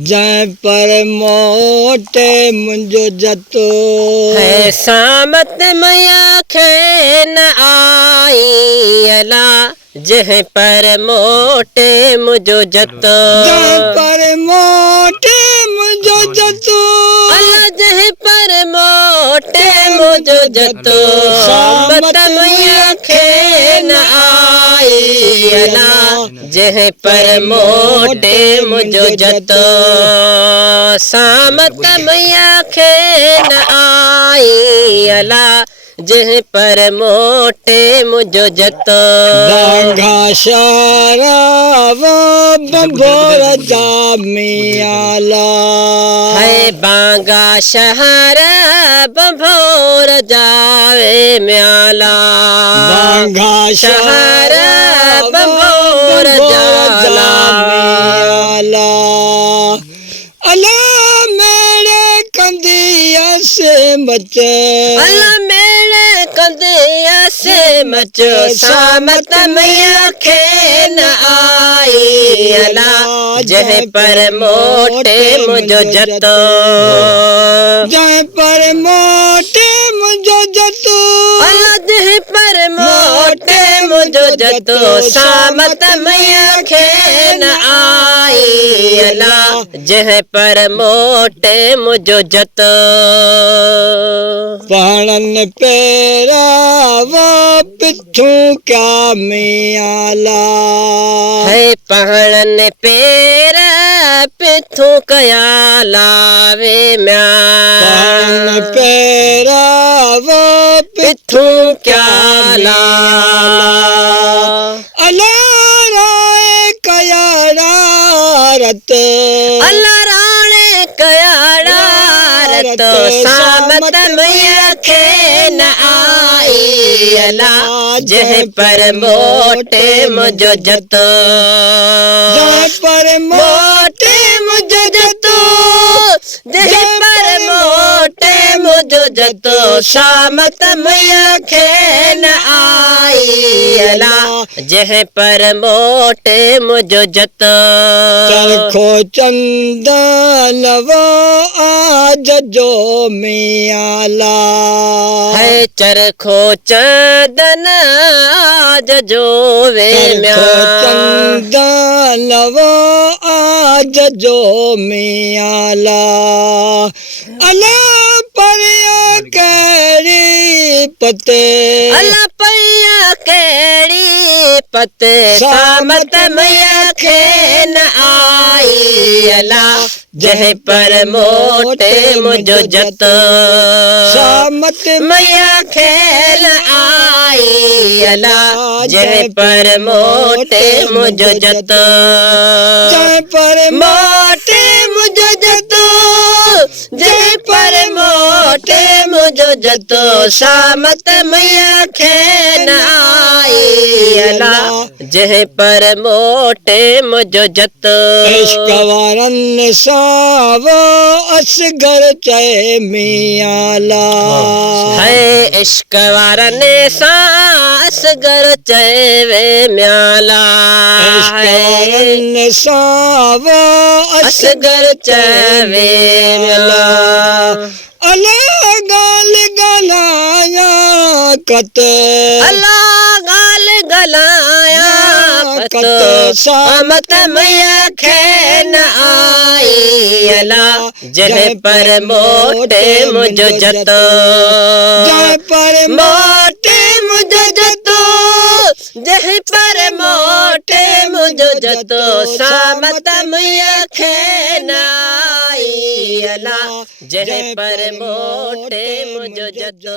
जय पर मोटे मुंहिंजो जतो है सामत मैया खे न आई अला जह पर मोटे मुंहिंजो जतो जय पर मोटे मुंहिंजो जतो अला जह पर मोटे मुंहिंजो जतो सामत मैया खे न आई अला जह पर मोटे मुंहिंजो जतो सामत मैया खे न आई अला जह पर मोटे मुंहिंजो जतो बांगा शारा बंभोर जामियाला है बांगा शहर बंभोर जावे म्याला बांगा शहर बंभोर जाला अला मेरे कंदिया से बचे अल्लाह मेरे कंदिया से मचो सामत मैया खे न आई अला जह पर मोटे मुंहिंजो जतो जय पर मोटे मुंहिंजो जतो अला जह पर मोटे मुंहिंजो जतो सामत मैया खे न आई अला जह पर मोटे मुंहिंजो जतो पढ़न पेरा वो पिथू क्या मियाला है पहड़न पेर पिथू कया लावे पढ़न म्या पेरा वो पिथू क्या ला अला राय कयाड़ा रत अल्लाह राणे कयाड़ा रतो सामत मैया खे न आई अला जह पर मोटे मुंहिंजो जतो जय पर मोटे मुंहिंजो जतो जह पर मोटे मुंहिंजो जतो सामत मैया खे न आई अला जह पर मोटे मुंहिंजो जतो चरखो चंदन वो आज जो मियाला है चरखो चंदन आज जो वे म्या चरखो चंदन वो आज जो मियाला अला परिया कैरी पते अल्लाह पैया केड़ी पत सामत मैया खे न आई अला जह पर मोटे मुंहिंजो जतो सामत मैया खेल आई अला जह पर मोटे मुंहिंजो जतो जय पर मोटे मुंहिंजो जतो जह पर मोटे मुंहिंजो जतो सामत मैया खे न आई अला जह पर मोटे मुंहिंजो जतो इश्क वारन सावो असगर चए मियाला है इश्क वारनि सां असगर चएवे म्याला इश्क वारन सावो असगर चएवे म्याला अला गाल गलाया कत अल्लाह गाल गलाया कत सामत मैया खे न आई अला जह पर मोटे मुंहिंजो जतो जय पर मोटे मुंहिंजो जतो जह पर मोटे मुंहिंजो जतो सामत मैया खे न आई अला जह पर मोटे मुंहिंजो जतो।